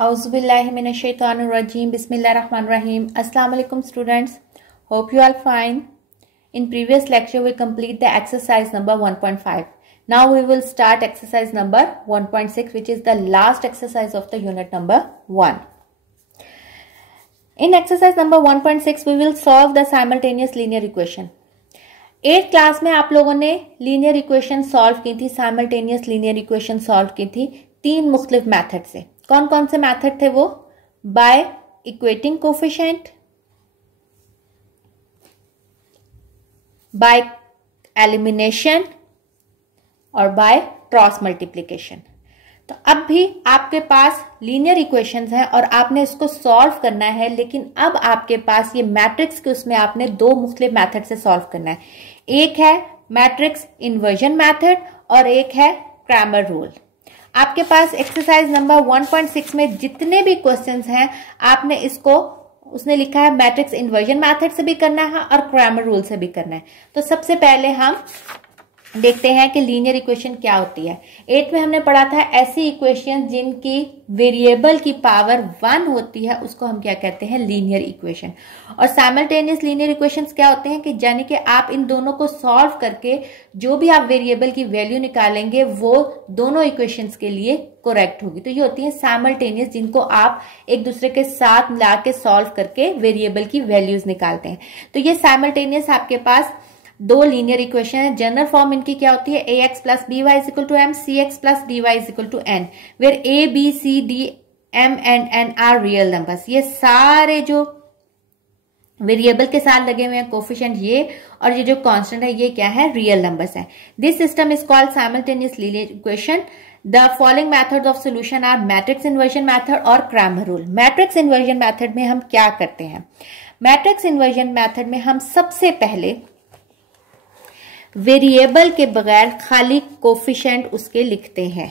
Auzubillahiminash-shaytanir-rajim. Bismillahir-rahmanir-rahim. Assalamu alaikum students. Hope you all fine. In previous lecture we complete the exercise number 1.5. Now we will start exercise number 1.6, which is the last exercise of the unit number 1. In exercise number 1.6 we will solve the simultaneous linear equation. 8th class में आप लोगों ने linear equation solve की थी, simultaneous linear equation solve की थी 3 मुख्तलिफ method से. कौन कौन से मेथड थे वो? By equating coefficient, by elimination और बाय क्रॉस मल्टीप्लिकेशन. तो अब भी आपके पास लीनियर इक्वेशंस हैं और आपने इसको सॉल्व करना है, लेकिन अब आपके पास ये मैट्रिक्स के उसमें आपने 2 मुख्तलिफ मेथड से सॉल्व करना है. एक है मैट्रिक्स इन्वर्जन मेथड और एक है क्रैमर रूल. आपके पास एक्सरसाइज नंबर 1.6 में जितने भी क्वेश्चंस हैं आपने इसको उसने लिखा है मैट्रिक्स इन्वर्जन मेथड से भी करना है और क्रैमर रूल से भी करना है. तो सबसे पहले हम देखते हैं कि लीनियर इक्वेशन क्या होती है. 8 में हमने पढ़ा था ऐसी इक्वेशन जिनकी वेरिएबल की पावर 1 होती है, उसको हम क्या कहते हैं? Linear equation. और साइमल्टेनियस लीनियर इक्वेशंस क्या होते हैं कि यानी कि आप इन दोनों को सॉल्व करके जो भी आप वेरिएबल की वैल्यू निकालेंगे वो दोनों इक्वेशंस के लिए करेक्ट होगी. तो ये होती है साइमल्टेनियस, जिनको आप एक दूसरे के साथ मिला के सॉल्व करके वेरिएबल की वैल्यूज निकालते हैं. तो ये साइमल्टेनियस आपके पास 2 लीनियर इक्वेशन है. जनरल फॉर्म इनकी क्या होती है? ax plus b y equal to m, c x plus d y equal to n, where a b c d m and n are real numbers. ये सारे जो वेरिएबल के साथ लगे हुए हैं कोफिशिएंट ये, और ये जो कांस्टेंट है ये क्या है? रियल नंबर्स है. This system is called simultaneous linear equation. The following methods of solution are matrix inversion method और Cramer rule. Matrix inversion method में हम क्या करते हैं? मैट्रिक्स इन्वर्जन मेथड में हम सबसे पहले वेरिएबल के बगैर खाली कोफिशिएंट उसके लिखते हैं.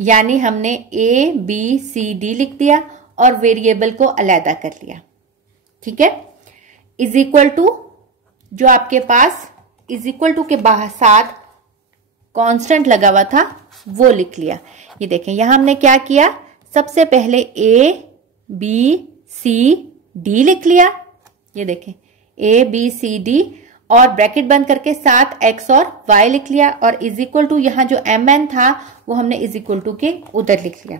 यानी हमने a b c d लिख दिया और वेरिएबल को अलग कर लिया. ठीक है. इज इक्वल टू जो आपके पास इज इक्वल टू के साथ कांस्टेंट लगा हुआ था वो लिख लिया. ये देखें यहां हमने क्या किया? सबसे पहले a b c d लिख लिया. ये देखें a b c d और ब्रैकेट बंद करके साथ x और y लिख लिया, और इज इक्वल टू यहाँ जो mn था वो हमने इज इक्वल टू के उधर लिख लिया.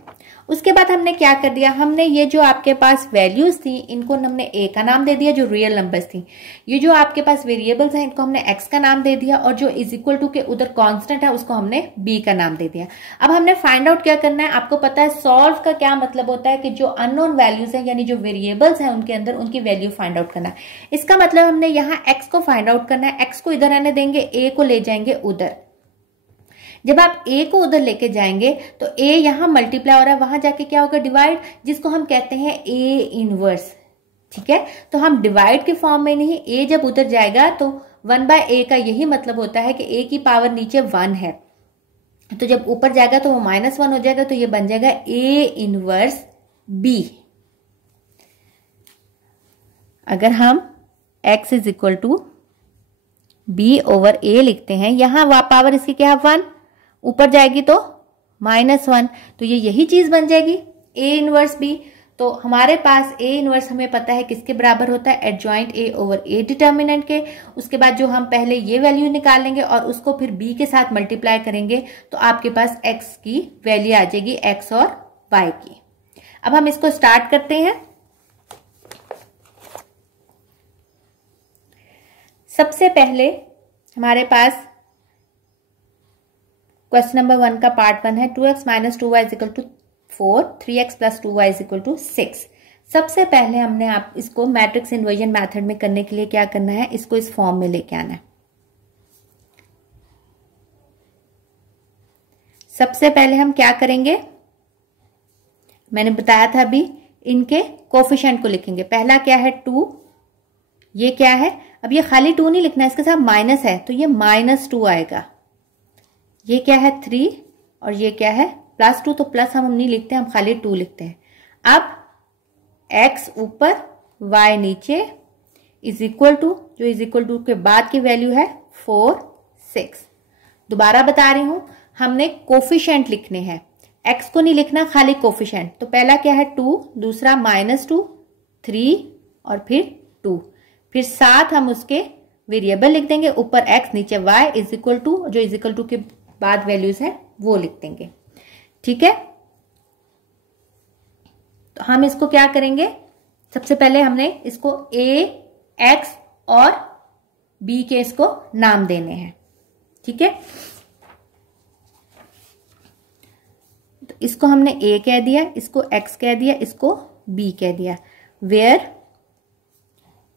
उसके बाद हमने क्या कर दिया? हमने ये जो आपके पास वैल्यूज थी इनको हमने a का नाम दे दिया जो रियल नंबर्स थी. ये जो आपके पास वेरिएबल्स हैं इनको हमने x का नाम दे दिया, और जो इज इक्वल टू के उधर कांस्टेंट है उसको हमने b का नाम दे दिया. अब हमने फाइंड आउट क्या करना है? आपको पता है सॉल्व का क्या मतलब होता है कि जो अननोन वैल्यूज है यानी जो वेरिएबल्स हैं उनके अंदर उनकी वैल्यू फाइंड आउट करना है. इसका मतलब हमने यहाँ x को फाइंड आउट करना है. x को इधर आने देंगे, a को ले जाएंगे उधर. जब आप a को उधर लेके जाएंगे तो a यहां मल्टीप्लाई हो रहा है, वहां जाके क्या होगा? डिवाइड, जिसको हम कहते हैं a इनवर्स. ठीक है. तो हम डिवाइड के फॉर्म में नहीं, a जब उधर जाएगा तो 1/a का यही मतलब होता है कि a की पावर नीचे 1 है, तो जब ऊपर जाएगा तो वो -1 हो जाएगा, तो ये बन जाएगा a इनवर्स b. अगर हम x is equal to b over a लिखते हैं, यहां पावर इसकी क्या है? 1, ऊपर जाएगी तो -1, तो ये यही चीज बन जाएगी a इनवर्स b. तो हमारे पास a इनवर्स हमें पता है किसके बराबर होता है? Adjoint a over a determinant के. उसके बाद जो हम पहले ये वैल्यू निकालेंगे और उसको फिर b के साथ मल्टीप्लाई करेंगे तो आपके पास x की वैल्यू आ जाएगी x और y की. अब हम इसको स्टार्ट करते हैं. सबसे पहले हमारे पास क्वेश्चन नंबर 1 का पार्ट 1 है. 2x minus 2y equal to 4, 3x plus 2y equal to 6. सबसे पहले हमने आप इसको मैट्रिक्स इन्वर्जन मेथड में करने के लिए क्या करना है? इसको इस फॉर्म में लेके आना है. सबसे पहले हम क्या करेंगे? मैंने बताया था अभी, इनके कोफिशिएंट को लिखेंगे. पहला क्या है? 2. ये क्या है? अब ये खाली 2 नहीं लिखना है, इसके साथ माइनस है तो ये -2 आएगा. ये क्या है? 3, और ये क्या है? +2. तो प्लस हम नहीं लिखते, हम खाली 2 लिखते हैं. अब x ऊपर y नीचे इज इक्वल टू, जो इज इक्वल टू के बाद की वैल्यू है 4, 6. दोबारा बता रही हूं, हमने कोफिशिएंट लिखने हैं. x को नहीं लिखना, खाली कोफिशिएंट। तो पहला क्या है 2, दूसरा -2, 3 और फिर 2, फिर साथ हम उसके वेरिएबल लिख देंगे, ऊपर x नीचे y इज इक्वल टू, जो इज इक्वल टू के बाद वैल्यूज है वो लिख देंगे। ठीक है, तो हम इसको क्या करेंगे, सबसे पहले हमने इसको a, x और b के इसको नाम देने हैं। ठीक है, तो इसको हमने a कह दिया, इसको x कह दिया, इसको b कह दिया। Where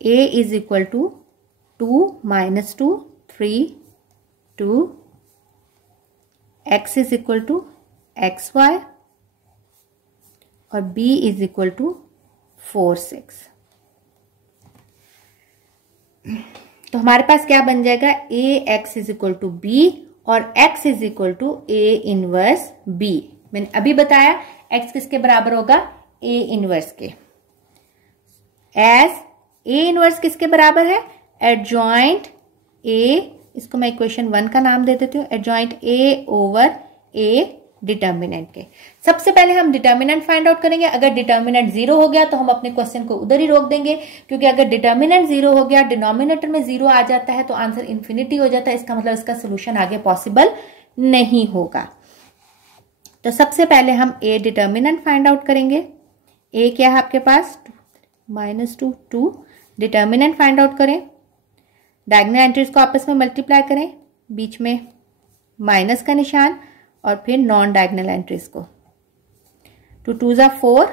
a is equal to 2 - 2 3 2, x is equal to xy और b इज इक्वल टू 4 6। तो हमारे पास क्या बन जाएगा, ax is equal to b और x is equal to a inverse b। मैंने अभी बताया x किसके बराबर होगा, a इनवर्स के। एज a इनवर्स किसके बराबर है, एडजॉइंट a, इसको मैं इक्वेशन 1 का नाम दे देती हूँ, adjoint a over a determinant के। सबसे पहले हम डिटर्मिनेंट फाइंड आउट करेंगे। अगर डिटर्मिनेंट 0 हो गया तो हम अपने क्वेश्चन को उधर ही रोक देंगे, क्योंकि अगर डिटर्मिनेंट 0 हो गया, डिनोमिनेटर में 0 आ जाता है तो आंसर इन्फिनिटी हो जाता है, इसका मतलब इसका सोल्यूशन आगे पॉसिबल नहीं होगा। तो सबसे पहले हम a डिटर्मिनेंट फाइंड आउट करेंगे। a क्या है आपके पास, -2 2, डिटर्मिनेंट फाइंड आउट करें, डायगोनल एंट्रीज को आपस में मल्टीप्लाई करें, बीच में माइनस का निशान और फिर नॉन डायगोनल एंट्रीज को। 2 2 4,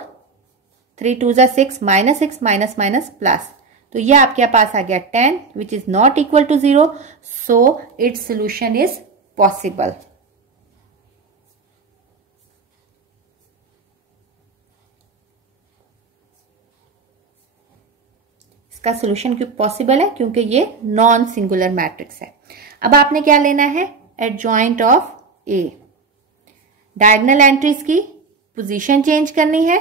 3 2 6, -6 माइनस प्लस, तो ये आपके पास आ गया 10 which is not equal to 0, so its solution is possible. इसका सोल्यूशन क्यों पॉसिबल है, क्योंकि ये नॉन सिंगुलर मैट्रिक्स है। अब आपने क्या लेना है, adjoint of a, diagonal entries की पोजीशन चेंज करनी है,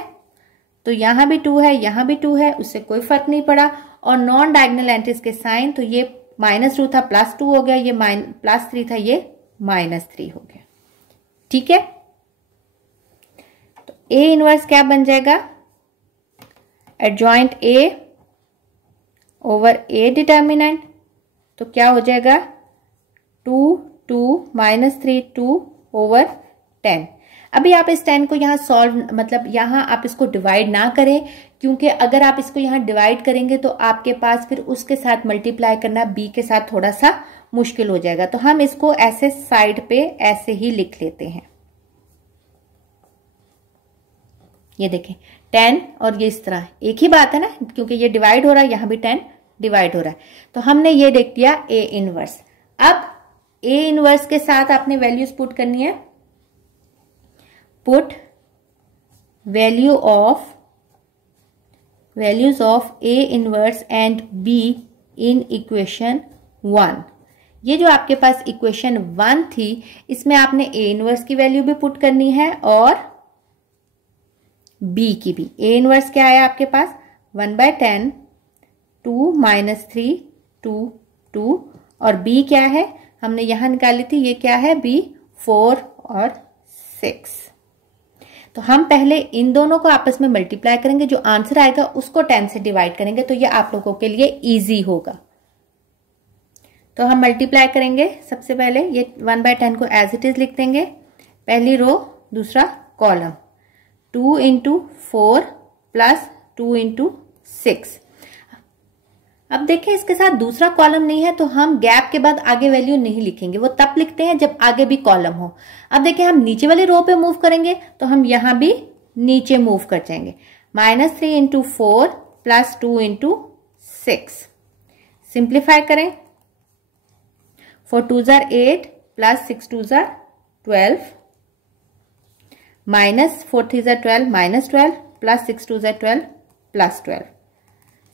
तो यहां भी 2 है, यहां भी 2 है, उससे कोई फर्क नहीं पड़ा। और नॉन डायगोनल एंट्रीज के साइन, तो ये -2 था +2 हो गया, ये +3 था, ये -3 हो गया। ठीक है, तो a इनवर्स क्या बन जाएगा, adjoint a over a determinant, तो क्या हो जाएगा 2 2 -3 2 ओवर 10। अभी आप इस 10 को यहाँ सॉल्व, मतलब यहाँ आप इसको डिवाइड ना करें, क्योंकि अगर आप इसको यहाँ डिवाइड करेंगे तो आपके पास फिर उसके साथ मल्टीप्लाई करना b के साथ थोड़ा सा मुश्किल हो जाएगा। तो हम इसको ऐसे साइड पे ऐसे ही लिख लेते हैं। ये देखें 10 और ये इस तरह एक ही बात है ना, क्योंकि ये डिवाइड हो रहा है, यहाँ भी 10 डिवाइड हो रहा है। तो हमने ये देख दिया a इनवर्स। अब a इनवर्स के साथ आपने वैल्यूज पुट करनी है, put values of a inverse and b in equation 1। ये जो आपके पास इक्वेशन 1 थी, इसमें आपने a इनवर्स की वैल्यू भी पुट करनी है और b की भी। a इनवर्स क्या आया आपके पास, 1/10 2 -3 2 2, और b क्या है हमने यहां निकाली थी, ये क्या है b 4 और 6। तो हम पहले इन दोनों को आपस में मल्टीप्लाई करेंगे, जो आंसर आएगा उसको 10 से डिवाइड करेंगे, तो ये आप लोगों के लिए इजी होगा। तो हम मल्टीप्लाई करेंगे, सबसे पहले ये 1/10 को एज इट इज लिख देंगे, पहली रो दूसरा कॉलम, 2 × 4 प्लस 2 × 6। अब देखें इसके साथ दूसरा कॉलम नहीं है, तो हम गैप के बाद आगे वैल्यू नहीं लिखेंगे, वो तब लिखते हैं जब आगे भी कॉलम हो। अब देखें हम नीचे वाली रो पे मूव करेंगे, तो हम यहां भी नीचे मूव कर जाएंगे, -3 × 4 प्लस 2 × 6। सिंप्लीफाई करें, 4 2 8 प्लस 6 2 12, -4 3 12 -12 प्लस 6 2 12 प्लस 12।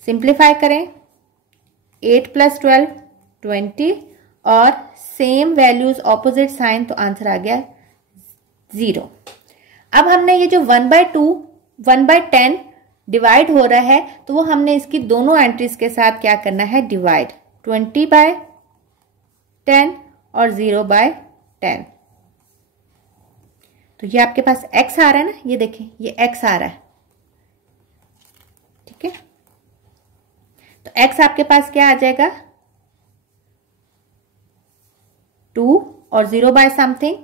सिंप्लीफाई करें, 8 + 12 20, और सेम वैल्यूज ऑपोजिट साइन, तो आंसर आ गया 0। अब हमने ये जो 1/10 डिवाइड हो रहा है, तो वो हमने इसकी दोनों एंट्रीज के साथ क्या करना है, डिवाइड, 20/10 और 0/10। तो ये आपके पास x आ रहा है ना, ये देखें ये x आ रहा है, ठीक है। तो x आपके पास क्या आ जाएगा 2 और 0 बाय समथिंग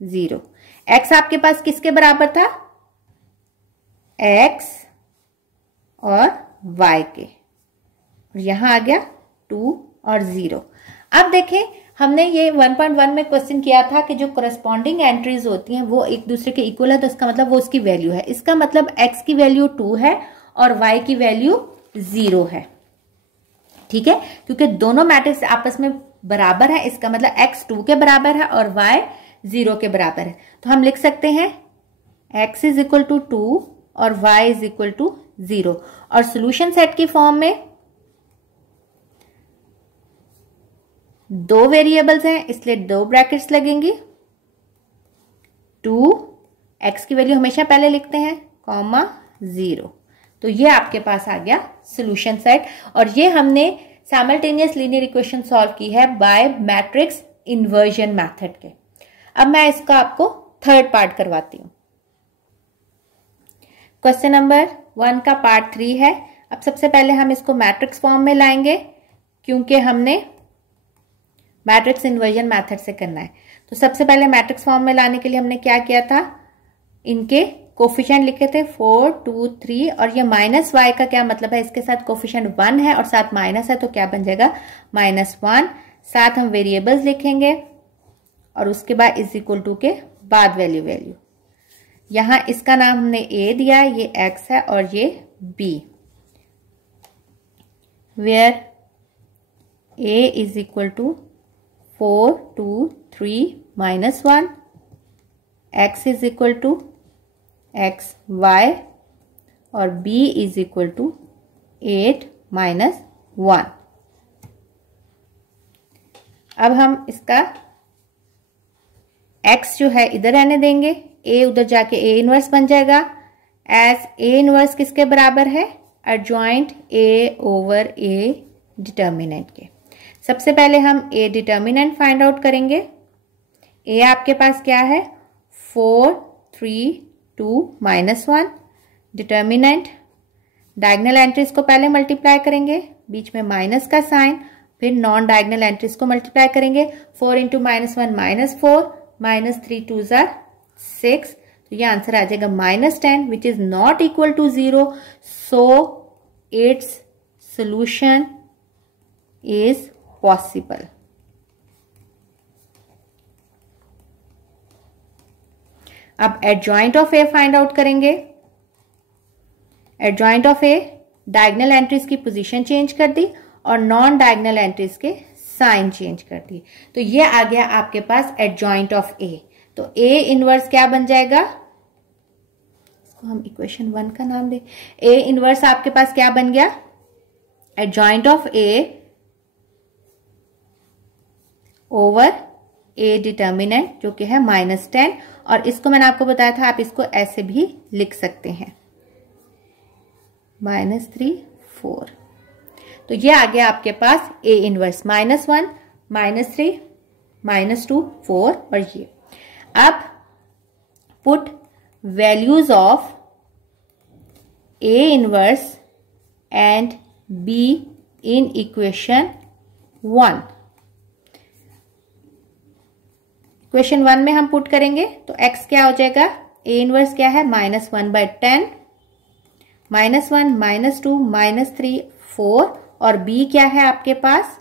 0। x आपके पास किसके बराबर था, x और y के, और यहां आ गया 2 और 0। अब देखें हमने ये 1.1 में क्वेश्चन किया था कि जो करस्पॉन्डिंग एंट्रीज होती हैं वो एक दूसरे के इक्वल है, तो इसका मतलब वो उसकी वैल्यू है। इसका मतलब x की वैल्यू 2 है और y की वैल्यू 0 है, ठीक है, क्योंकि दोनों मैट्रिक्स आपस में बराबर है, इसका मतलब x 2 के बराबर है और y 0 के बराबर है। तो हम लिख सकते हैं x इज इक्वल टू 2 और y इज इक्वल टू 0। और सोल्यूशन सेट की फॉर्म में दो वेरिएबल्स हैं इसलिए दो ब्रैकेट्स लगेंगी, 2 x की वैल्यू हमेशा पहले लिखते हैं कॉमा 0। तो ये आपके पास आ गया सोल्यूशन सेट, और ये हमने साइमल्टेनियस लीनियर इक्वेशन सॉल्व की है बाय मैट्रिक्स इन्वर्जन मेथड के। अब मैं इसका आपको थर्ड पार्ट करवाती हूं। क्वेश्चन नंबर 1 का पार्ट 3 है। अब सबसे पहले हम इसको मैट्रिक्स फॉर्म में लाएंगे क्योंकि हमने मैट्रिक्स इन्वर्जन मेथड से करना है। तो सबसे पहले मैट्रिक्स फॉर्म में लाने के लिए हमने क्या किया था, इनके कोफिशिएंट लिखे थे 4 2 3, और ये माइनस वाई का क्या मतलब है, इसके साथ कोफिशिएंट 1 है और साथ माइनस है, तो क्या बन जाएगा -1। साथ हम वेरिएबल्स लिखेंगे और उसके बाद इज इक्वल टू के बाद वैल्यू। यहां इसका नाम हमने a दिया है, ये x है और ये b, where a is equal to 4 2 3 -1, x is equal to x y और b इज इक्वल टू 8 -1। अब हम इसका x जो है इधर रहने देंगे, a उधर जाके a इनवर्स बन जाएगा, एज a इनवर्स किसके बराबर है, adjoint a over a determinant के। सबसे पहले हम a डिटर्मिनेंट फाइंड आउट करेंगे। a आपके पास क्या है 4 3 2 -1, डिटर्मिनेंट डायगोनल एंट्रीज को पहले मल्टीप्लाई करेंगे, बीच में माइनस का साइन, फिर नॉन डायगोनल एंट्रीज को मल्टीप्लाई करेंगे। 4 इंटू -1 -4, -3 2 6, तो ये आंसर आ जाएगा -10 which is not equal to 0, so its solution is possible. अब adjoint of A find out करेंगे। Adjoint of A diagonal entries की पोजीशन चेंज कर दी और नॉन डायगोनल एंट्रीज के साइन चेंज कर दी, तो ये आ गया आपके पास एडजॉइंट ऑफ ए। तो ए इनवर्स क्या बन जाएगा, इसको हम इक्वेशन 1 का नाम दे, ए इनवर्स आपके पास क्या बन गया, adjoint of A over A determinant जो कि है -10, और इसको मैंने आपको बताया था आप इसको ऐसे भी लिख सकते हैं -3 4। तो ये आ गया आपके पास ए इनवर्स -1 -3 -2 4, और ये अब put values of A inverse and be in equation 1। Equation 1 में हम पुट करेंगे तो x क्या हो जाएगा, ए इनवर्स क्या है -1/10, -1 -2 -3 4, और b क्या है आपके पास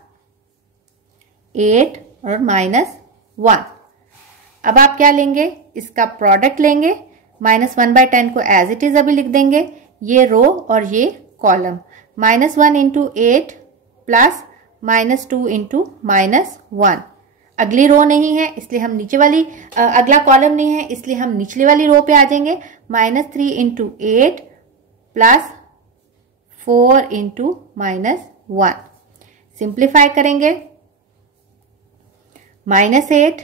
8 और -1। अब आप क्या लेंगे, इसका प्रोडक्ट लेंगे, -1/10 को एज इट इज अभी लिख देंगे, ये रो और ये कॉलम, -1 इंटू 8 प्लस -2 इंटू -1। अगली रो नहीं है इसलिए हम नीचे वाली अगला कॉलम नहीं है इसलिए हम निचली वाली रो पे आ जाएंगे, -3 इंटू 8 प्लस 4 इंटू -1। सिंप्लीफाई करेंगे, -8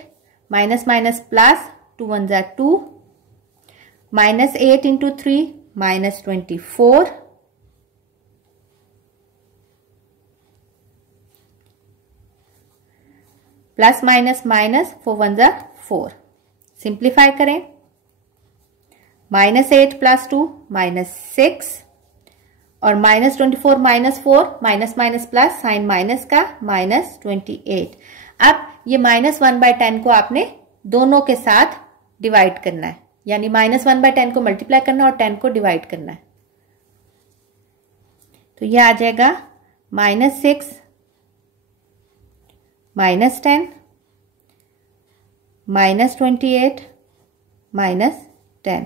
माइनस माइनस प्लस 2 1 ज़ा 2, -8 इंटू 3 -24, प्लस माइनस माइनस 4 1 ज़ा 4। सिंप्लीफाई करें, -8 + 2 -6 और -24 -4 minus minus plus sign minus का -28। अब ये -1/10 को आपने दोनों के साथ डिवाइड करना है, यानी -1/10 को मल्टीप्लाई करना और 10 को डिवाइड करना है। तो ये आ जाएगा -6 -10 -28 -10।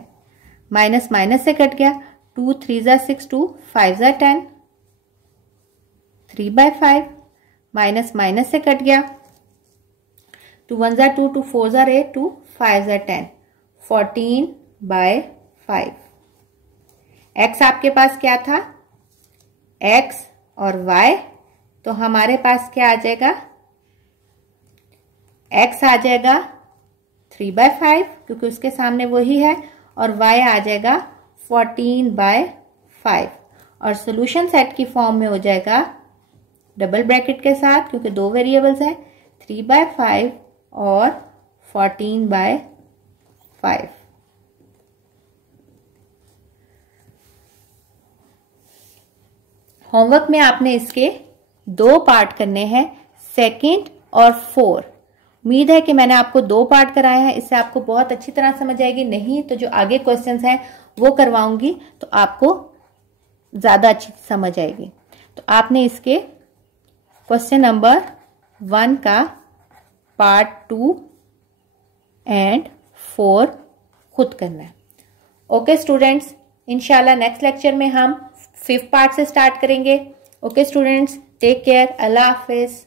माइनस माइनस से कट गया, 2 3 ज़ा 6, 2 5 ज़ा 10, 3/5। माइनस माइनस से कट गया, 2 1 ज़ा 2, 2 4 ज़ा 8, 2 5 ज़ा 10, 14/5। x आपके पास क्या था, x और y, तो हमारे पास क्या आ जाएगा, x आ जाएगा 3/5 क्योंकि उसके सामने वही है, और y आ जाएगा 14/5। और सोल्यूशन सेट की फॉर्म में हो जाएगा डबल ब्रैकेट के साथ, क्योंकि दो वेरिएबल्स हैं, 3/5 और 14/5। होमवर्क में आपने इसके 2 पार्ट करने हैं, सेकंड और 4। उम्मीद है कि मैंने आपको 2 पार्ट कराए हैं, इससे आपको बहुत अच्छी तरह समझ आएगी। नहीं तो जो आगे क्वेश्चंस हैं वो करवाऊंगी तो आपको ज्यादा अच्छी समझ आएगी। तो आपने इसके क्वेश्चन नंबर 1 का पार्ट 2 एंड 4 खुद करना है। ओके स्टूडेंट्स, इंशाल्लाह नेक्स्ट लेक्चर में हम 5th पार्ट से स्टार्ट करेंगे। ओके स्टूडेंट्स, टेक केयर, अल्लाह हाफिज।